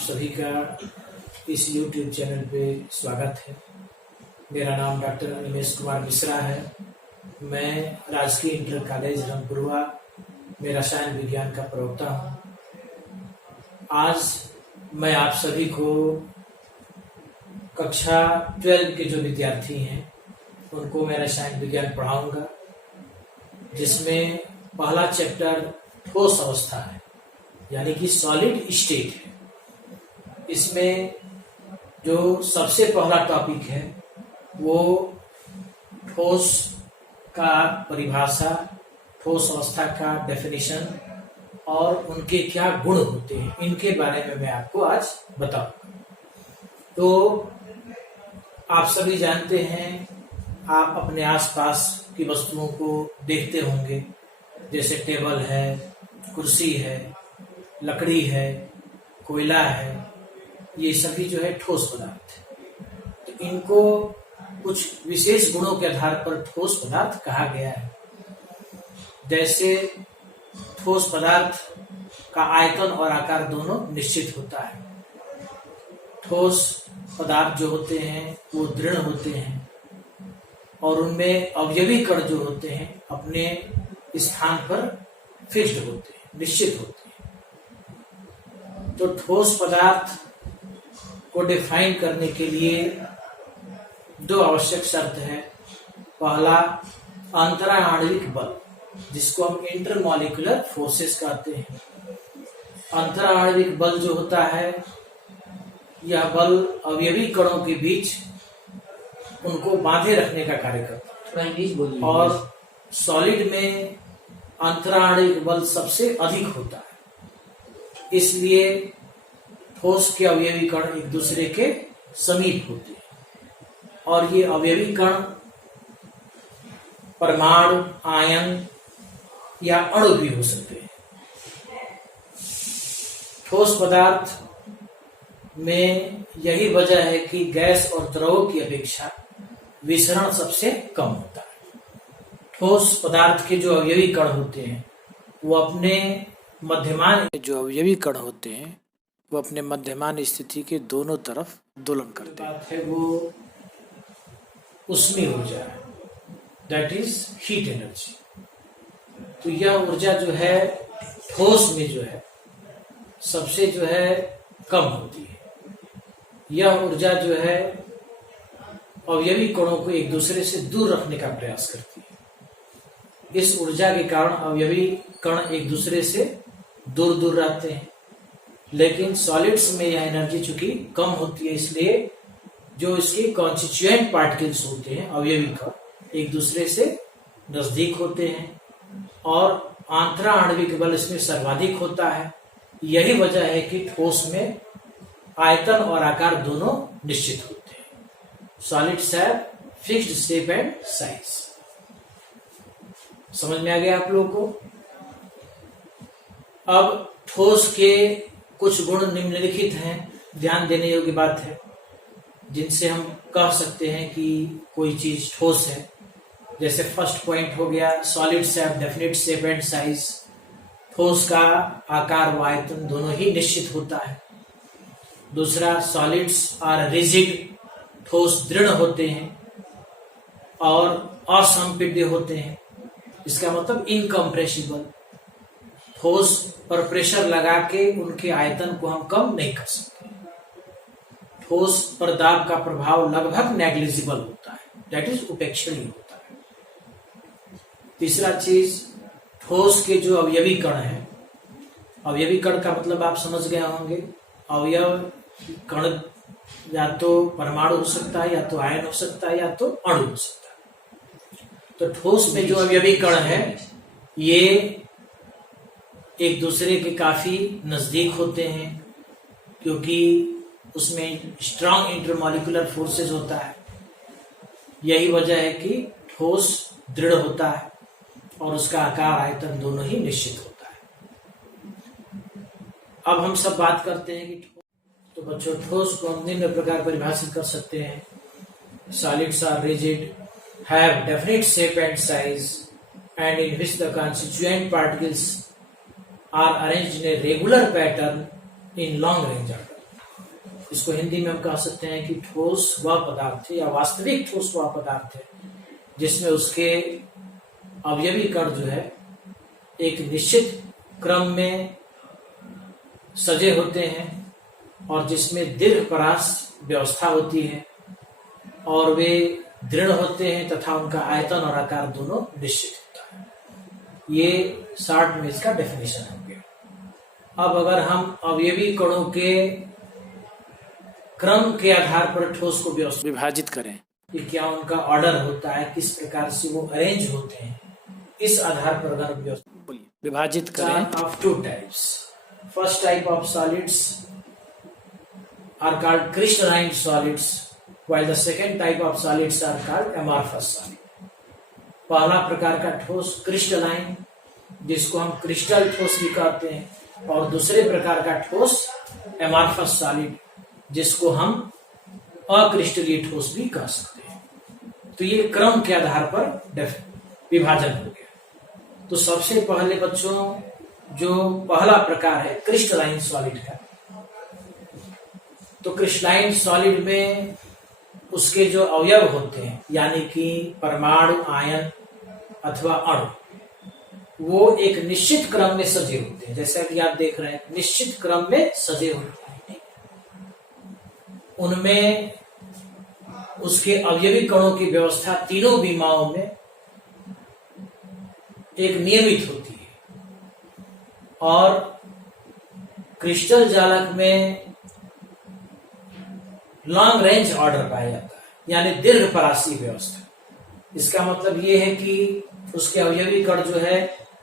सभी का इस YouTube चैनल पे स्वागत है। मेरा नाम डॉक्टर अनिमेश कुमार मिश्रा है। मैं राजकीय इंटर कॉलेज रामपुरवा में रसायन विज्ञान का प्रवक्ता हूँ। आज मैं आप सभी को कक्षा 12 के जो विद्यार्थी हैं उनको मैं रसायन विज्ञान पढ़ाऊंगा, जिसमें पहला चैप्टर ठोस अवस्था है, यानी कि सॉलिड स्टेट है। इसमें जो सबसे पहला टॉपिक है वो ठोस का परिभाषा, ठोस अवस्था का डेफिनेशन और उनके क्या गुण होते हैं, इनके बारे में मैं आपको आज बताऊंगा। तो आप सभी जानते हैं, आप अपने आसपास की वस्तुओं को देखते होंगे, जैसे टेबल है, कुर्सी है, लकड़ी है, कोयला है, ये सभी जो है ठोस पदार्थ है। तो इनको कुछ विशेष गुणों के आधार पर ठोस पदार्थ कहा गया है। जैसे ठोस पदार्थ का आयतन और आकार दोनों निश्चित होता है। ठोस पदार्थ जो होते हैं वो दृढ़ होते हैं और उनमें अवयवी कण जो होते हैं अपने स्थान पर फिक्स्ड होते हैं, निश्चित होते हैं। तो ठोस पदार्थ को डिफाइन करने के लिए दो आवश्यक शर्त है। पहला, अंतराणविक बल, जिसको हम इंटरमॉलिक्यूलर फोर्सेस कहते हैं। अंतराणविक बल जो होता है, यह बल अवयवी कणों के बीच उनको बांधे रखने का कार्य करता है। और सॉलिड में अंतराणविक बल सबसे अधिक होता है, इसलिए ठोस के अवयवी कण एक दूसरे के समीप होते हैं और ये अवयवी कण परमाणु, आयन या अणु भी हो सकते हैं। ठोस पदार्थ में यही वजह है कि गैस और द्रव की अपेक्षा विसरण सबसे कम होता है। ठोस पदार्थ के जो अवयवी कण होते हैं वो अपने मध्यमान स्थिति के दोनों तरफ दोलन करते हैं। बात है वो उष्मीय ऊर्जा है, दैट इज हीट एनर्जी। तो यह ऊर्जा जो है ठोस में जो है सबसे जो है कम होती है। यह ऊर्जा जो है अवयवी कणों को एक दूसरे से दूर रखने का प्रयास करती है। इस ऊर्जा के कारण अवयवी कण एक दूसरे से दूर दूर रहते हैं, लेकिन सॉलिड्स में यह एनर्जी चूंकि कम होती है, इसलिए जो इसके कॉन्स्टिट्यूएंट पार्टिकल्स होते हैं, अवयवी कण, एक दूसरे से नजदीक होते हैं और आंतराणविक बल इसमें सर्वाधिक होता है। यही वजह है कि ठोस में आयतन और आकार दोनों निश्चित होते हैं। Solids have fixed shape and size. समझ में आ गया आप लोगों को? अब ठोस के कुछ गुण निम्नलिखित हैं, ध्यान देने योग्य बात है, जिनसे हम कह सकते हैं कि कोई चीज ठोस है। जैसे फर्स्ट पॉइंट हो गया, solids have definite shape and size. ठोस का आकार व आयतन दोनों ही निश्चित होता है। दूसरा, सॉलिड्स आर रिजिड, ठोस दृढ़ होते हैं और असंपीड्य होते हैं। इसका मतलब इनकम्प्रेसिबल। ठोस पर प्रेशर लगा के उनके आयतन को हम कम नहीं कर सकते। ठोस पर दाब का प्रभाव लगभग नेग्लिजिबल होता है, दैट इज उपेक्षणीय होता है। तीसरा चीज, ठोस के जो अवयवी कण है, अवयवी कण का मतलब आप समझ गए होंगे। अवयव कण या तो परमाणु हो सकता है, या तो आयन हो सकता है, या तो अणु हो सकता है। तो ठोस में जो अवयवी कण है ये एक दूसरे के काफी नजदीक होते हैं, क्योंकि उसमें स्ट्रांग इंटरमॉलिक्यूलर फोर्सेस होता है। यही वजह है कि ठोस दृढ़ होता है और उसका आकार, आयतन दोनों ही निश्चित होता है। अब हम सब बात करते हैं कि तो बच्चों, ठोस को हम निम्न प्रकार परिभाषित कर सकते हैं। Solids are rigid, have definite shape and size, and in which the constituent particles are arranged in a regular pattern in long range order. इसको हिंदी में हम कह सकते हैं कि ठोस वह पदार्थ है या वास्तविक ठोस वह पदार्थ है जिसमें उसके अवयवी कण जो है एक निश्चित क्रम में सजे होते हैं और जिसमें दीर्घ परास व्यवस्था होती है और वे दृढ़ होते हैं तथा उनका आयतन और आकार दोनों निश्चित होता है। ये शॉर्ट में इसका डेफिनेशन हो गया। अब अगर हम अवयवी कणों के क्रम के आधार पर ठोस को विभाजित करें कि क्या उनका ऑर्डर होता है, किस प्रकार से वो अरेंज होते हैं, इस आधार पर अगर विभाजित करें of two types. First type of solids are called crystalline solids while the second type of solids are called amorphous solid। पहला प्रकार का ठोस क्रिस्टलाइन जिसको हम क्रिस्टल ठोस भी कहते हैं और दूसरे प्रकार का ठोस एमॉर्फस सॉलिड जिसको हम अक्रिस्टलीय ठोस भी कह सकते हैं। तो ये क्रम के आधार पर विभाजन हो गया। तो सबसे पहले बच्चों जो पहला प्रकार है क्रिस्टलाइन सॉलिड का, तो क्रिस्टलाइन सॉलिड में उसके जो अवयव होते हैं यानी कि परमाणु, आयन अथवा अणु, वो एक निश्चित क्रम में सजे होते हैं। जैसा कि आप देख रहे हैं निश्चित क्रम में सजे होते हैं। उनमें उसके अवयवी कणों की व्यवस्था तीनों विमाओं में एक नियमित होती है और क्रिस्टल जालक में लॉन्ग रेंज ऑर्डर पाया जाता है यानी दीर्घ परासी व्यवस्था। इसका मतलब ये है कि उसके अवयवी कण जो है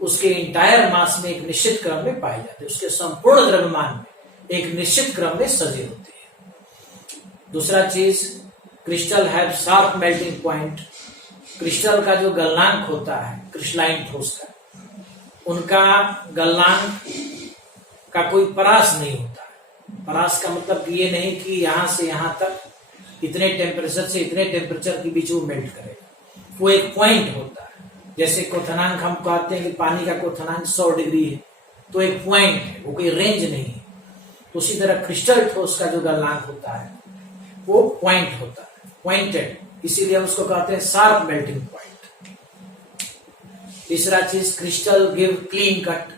उसके इंटायर मास में एक निश्चित क्रम में पाए जाते हैं, उसके संपूर्ण द्रव्यमान में एक निश्चित क्रम में सजे होते हैं। दूसरा चीज, crystal have sharp melting point. Crystal का जो गलनांक होता है क्रिस्टलाइन ठोस का, उनका गलनांक का कोई परास नहीं होता। परास का मतलब ये नहीं कि यहां से यहां तक इतने टेम्परेचर से इतने टेम्परेचर के बीच वो मेल्ट करेगा। वो एक पॉइंट होता है। जैसे क्वथनांक हम कहते हैं कि पानी का क्वथनांक 100 डिग्री है, तो एक पॉइंट है, वो कोई रेंज नहीं है। तो उसी तरह क्रिस्टल ठोस का जो गलनांक होता है वो पॉइंट होता है, पॉइंटेड, इसीलिए हम उसको कहते हैं शार्प मेल्टिंग पॉइंट। तीसरा चीज, क्रिस्टल गिव क्लीन कट।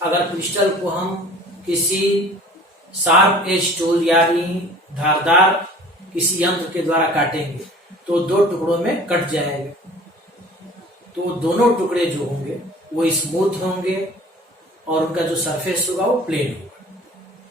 अगर क्रिस्टल को हम किसी शार्प एज टूल यानी धारदार किसी यंत्र के द्वारा काटेंगे तो 2 टुकड़ों में कट जाएगा। तो दोनों टुकड़े जो होंगे वो स्मूथ होंगे और उनका जो सरफेस होगा वो प्लेन होगा,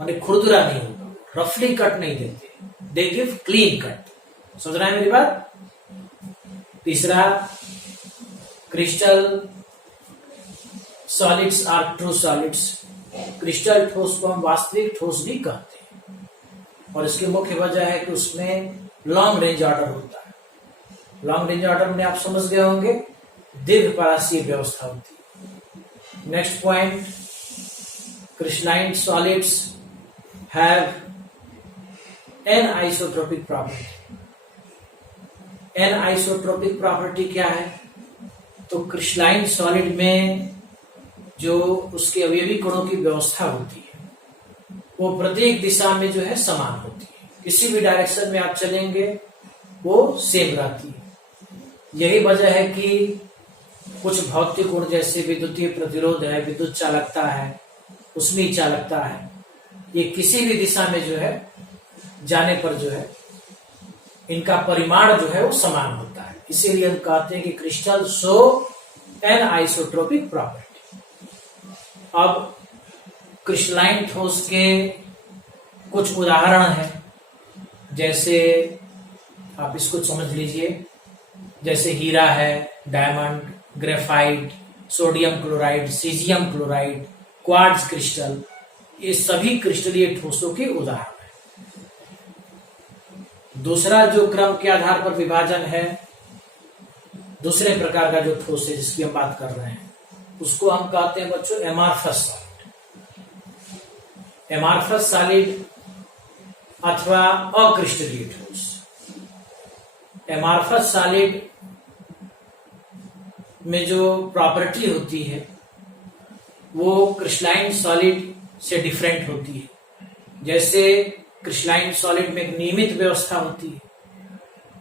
माने खुरदुरा नहीं होगा, रफली कट नहीं देते, दे गिव क्लीन कट। समझ रहे हैं मेरी बात? तीसरा, crystal solids are true solids. Crystal ठोस को हम वास्तविक ठोस भी कहते हैं और इसकी मुख्य वजह है कि उसमें लॉन्ग रेंज ऑर्डर होता है। लॉन्ग रेंज ऑर्डर में आप समझ गए होंगे दीर्घ परासीय व्यवस्था होती है। Next point, crystalline solids have an isotropic property. An isotropic property क्या है? तो क्रिस्टलाइन सॉलिड में जो उसके अवयवी कणों की व्यवस्था होती है वो प्रत्येक दिशा में जो है समान होती है। किसी भी डायरेक्शन में आप चलेंगे वो सेम रहती है। यही वजह है कि कुछ भौतिक गुण जैसे विद्युतीय प्रतिरोध है, विद्युत चालकता है, उष्मीय चालकता है, ये किसी भी दिशा में जो है जाने पर जो है इनका परिमाण जो है वो समान होता है। इसीलिए हम कहते हैं कि crystal show N isotropic property. अब क्रिस्टलाइन ठोस के कुछ उदाहरण हैं, जैसे आप इसको समझ लीजिए, जैसे हीरा है, diamond, graphite, sodium chloride, caesium chloride, quartz crystal, ये सभी क्रिस्टलीय ठोसों के उदाहरण हैं। दूसरा जो क्रम के आधार पर विभाजन है, दूसरे प्रकार का जो ठोस है जिसकी हम बात कर रहे हैं, उसको हम कहते हैं बच्चों एमॉर्फस सॉलिड। एमॉर्फस सॉलिड अथवा अक्रिस्टलीय ठोस। एमॉर्फस सॉलिड में जो प्रॉपर्टी होती है वो क्रिस्टलाइन सॉलिड से डिफरेंट होती है। जैसे क्रिस्टलाइन सॉलिड में एक नियमित व्यवस्था होती है,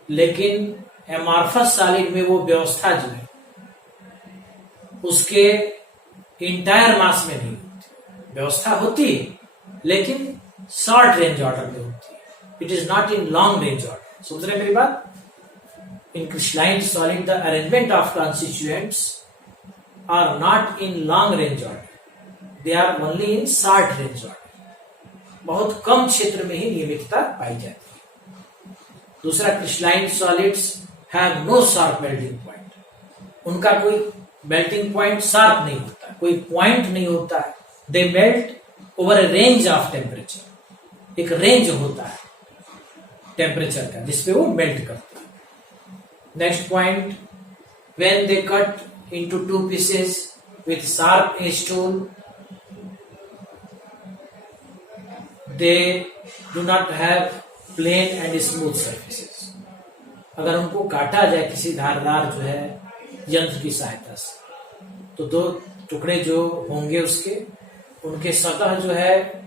लेकिन एमॉर्फस सॉलिड में वो व्यवस्था जो है उसके इंटायर मास में नहीं होती। व्यवस्था होती है लेकिन शॉर्ट रेंज ऑर्डर में होती है। It is not in long range order. समझ रहे मेरी बात? In crystalline solid the arrangement of constituents are not in long range order, they are only in short range order. बहुत कम क्षेत्र में ही नियमितता पाई जाती है। दूसरा, crystalline solids have no sharp melting point. उनका कोई मेल्टिंग पॉइंट शार्प नहीं होता, कोई पॉइंट नहीं होता है। They melt over a range of temperature. एक रेंज होता है टेम्परेचर का जिसपे वो मेल्ट करते हैं। Next point, when they cut into two pieces with sharp edge tool, they do not have plane and smooth surfaces. अगर उनको काटा जाए किसी धारदार जो है यंत्र की सहायता से, तो दो टुकड़े जो होंगे उसके, उनके सतह जो है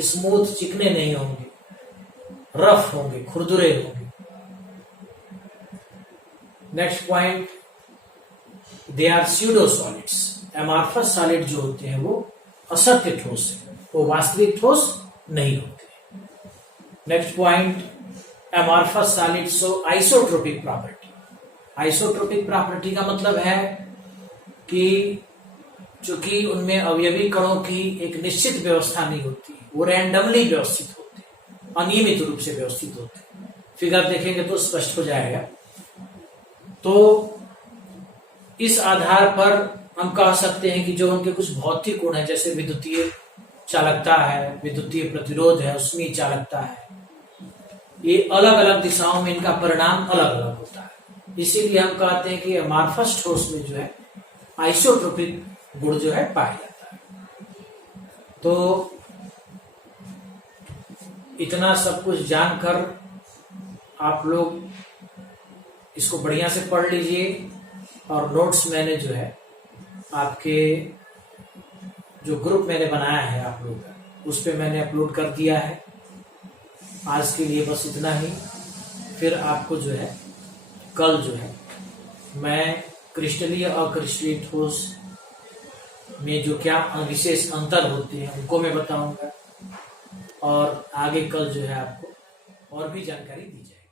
स्मूथ चिकने नहीं होंगे, रफ होंगे, खुरदुरे होंगे। Next point, they are pseudo solids. Amorphous solid जो होते हैं वो असत्य ठोस है, वो वास्तविक ठोस नहीं होते। Next point, amorphous solid show isotropic property. Isotropic property का मतलब है कि चूंकि उनमें अवयवी कणों की एक निश्चित व्यवस्था नहीं होती, वो रैंडमली व्यवस्थित होते, अनियमित रूप से व्यवस्थित होते। फिगर देखेंगे तो स्पष्ट हो जाएगा। तो इस आधार पर हम कह सकते हैं कि जो उनके कुछ भौतिक गुण है, जैसे विद्युतीय चालकता है, विद्युतीय प्रतिरोध है, उष्मीय चालकता है, ये अलग अलग दिशाओं में इनका परिणाम अलग अलग होता है। इसीलिए हम कहते हैं कि एमॉर्फस ठोस में जो है आइसोट्रोपिक गुण जो है पाया जाता है। तो इतना सब कुछ जानकर आप लोग इसको बढ़िया से पढ़ लीजिए, और नोट्स मैंने जो है आपके जो ग्रुप मैंने बनाया है आप लोग का, उस पे मैंने अपलोड कर दिया है। आज के लिए बस इतना ही। फिर आपको जो है कल जो है मैं क्रिस्टलीय और क्रिस्टलीय ठोस में जो क्या विशेष अंतर होते हैं उनको मैं बताऊंगा, और आगे कल जो है आपको और भी जानकारी दी जाएगी।